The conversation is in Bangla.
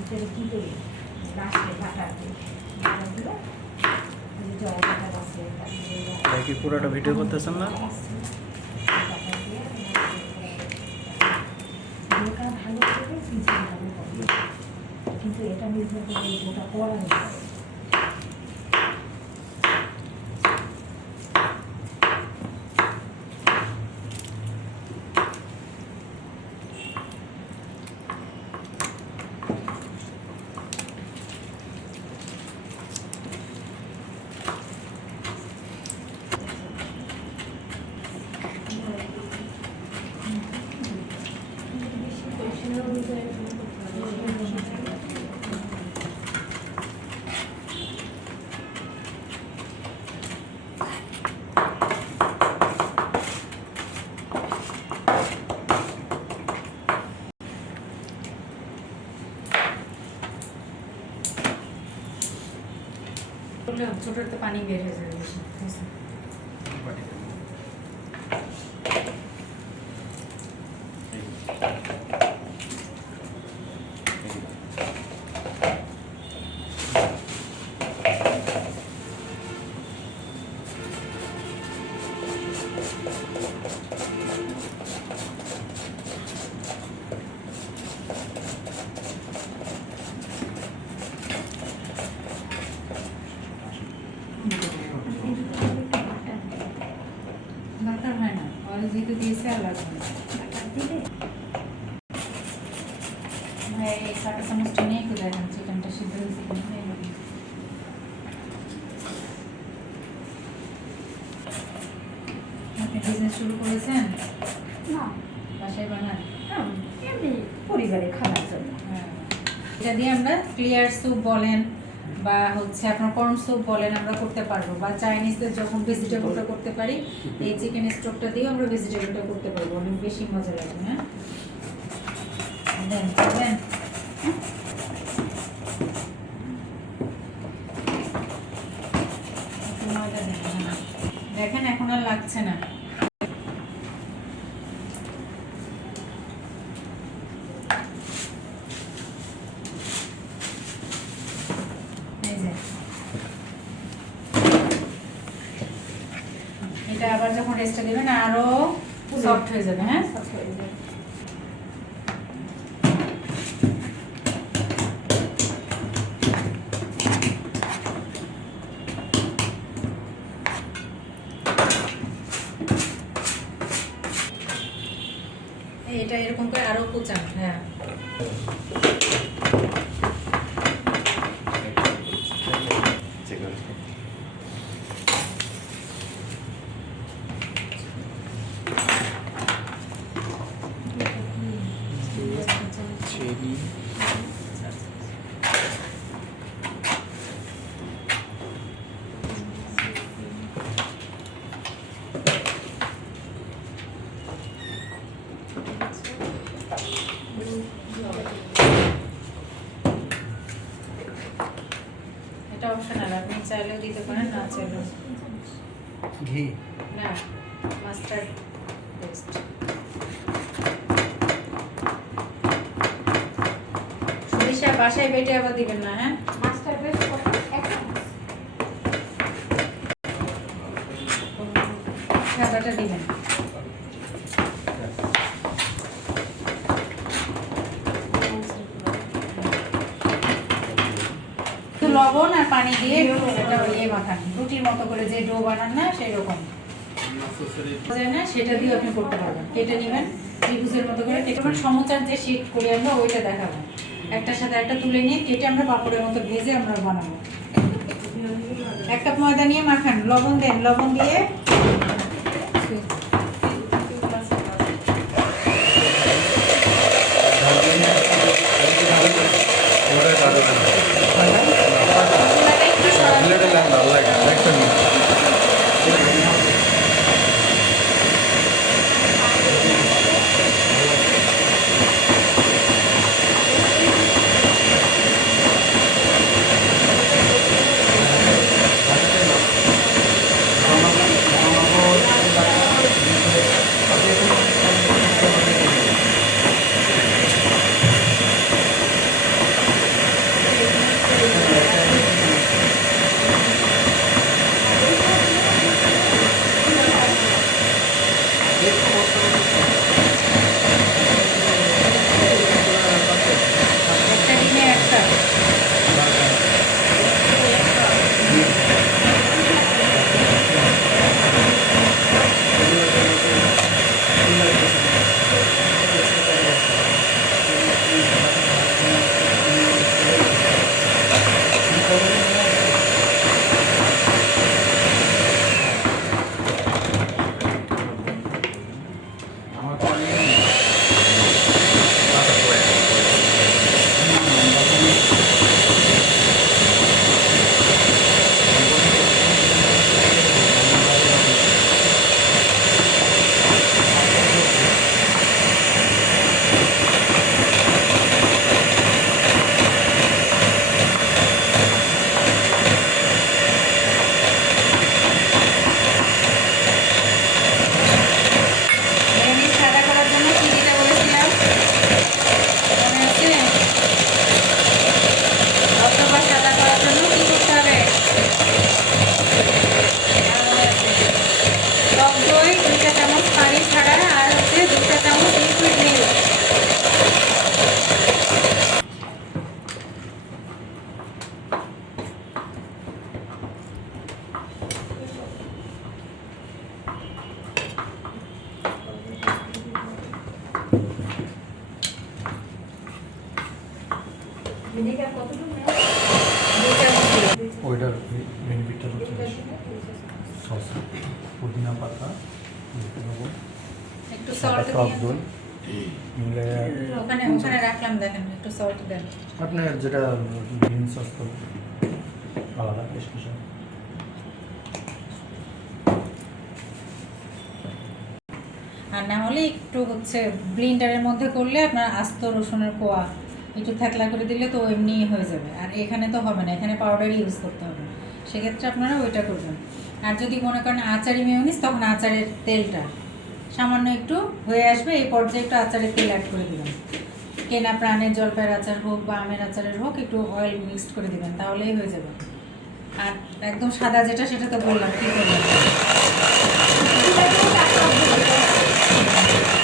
ভিতরে কী করি লাস্টে ঢাকাতে জল কাটা আছে কি পুরোটা ভিডিও করতেছেন না? ভালো করে কিন্তু এটা নির্ভর করে ওটা করা যায়। ছোটতে পানি বের হয়ে যাবে বেশি। দরকার হয় না, অয়েল যেহেতু দিয়েছে আর লাগবে না। ভাই এই কাঁটা চামচটা নিয়ে একটু দেখেন চিকেনটা সিদ্ধ হয়েছে কিনা। আপনি বিজনেস শুরু করেছেন? না, বাসায় বানান? এমনি পরিবারে খাওয়ার জন্য। হ্যাঁ, এটা দিয়ে আমরা ক্লিয়ার স্যুপ বলেন বা হচ্ছে আপনার কর্ন স্যুপ বলেন আমরা করতে পারবো, বা চাইনিজদের যখন ভেজিটেবলটা করতে পারি এই চিকেন স্টকটা দিয়ে আমরা ভেজিটেবলটা করতে পারবো, অনেক বেশি মজা লাগে। হ্যাঁ দেন দেন একটু ময়দা দেন। হ্যাঁ দেখেন এখন আর লাগছে না। এই যে এটা আবার যখন রেস্টে দিবেন আরো সফট হয়ে যাবে। হ্যাঁ এটা এরকম করে আরো কুচান। হ্যাঁ এটা অপশনাল, আপনি চাইলেও দিতে পারেন, না চাইলেও। ঘি না, মাস্টার্ড পেস্ট। সরিষা বাসায় বেটে আবার দিবেন না। হ্যাঁ মাস্টার পেস্ট কত? 1 চামচ। সাদাটা দিবেন। লবণ আর পানি দিয়ে একটা ইয়ে মাখান, রুটির মতো করে যে ডো বানান না সেই রকম না, সেটা দিয়ে আপনি করতে পারবেন। কেটে নেবেন ত্রিভুজের মতো করে, কেটে সমচার যে শীট করে আমরা ওইটা দেখাবো, একটার সাথে একটা তুলে নিয়ে কেটে আমরা পাপড়ের মতো ভেজে আমরা বানাবো। 1 কাপ ময়দা নিয়ে মাখান, লবণ দেন, লবণ দিয়ে ভিনেগার কতটুকু নেয়? 2 চামচ দিলাম। ওইটার বেনিফিটটা হচ্ছে সস পুদিনা পাতা লবণ একটু সাদা সল্ট টক দিয়ে দই মিলে ওখানে ওখানে রাখলাম, দেখেন একটু সল্ট দেন। আপনার যেটা গ্রিন সস তো আলাদা স্পেশাল। আর না হলে একটু হচ্ছে ব্লেন্ডারের মধ্যে করলে আপনার আস্ত রসুনের কোয়া একটু থেতলা করে দিলে তো এমনিই হয়ে যাবে। আর এখানে তো হবে না, এখানে পাউডারই ইউজ করতে হবে, সেক্ষেত্রে আপনারা ওইটা করবেন। আর যদি মনে করেন আচারি মেয়োনিজ, তখন আচারের তেলটা সামান্য একটু হয়ে আসবে, এই পর্যায়ে একটু আচারের তেল অ্যাড করে দেবেন। কেনা প্রাণের জলপাইয়ের আচার হোক বা আমের আচারের হোক, একটু অয়েল মিক্সড করে দেবেন, তাহলেই হয়ে যাবে। আর একদম সাদা যেটা, সেটা তো বললাম কী করবেন। ভিনেগার 4 কাপ দিতে হবে।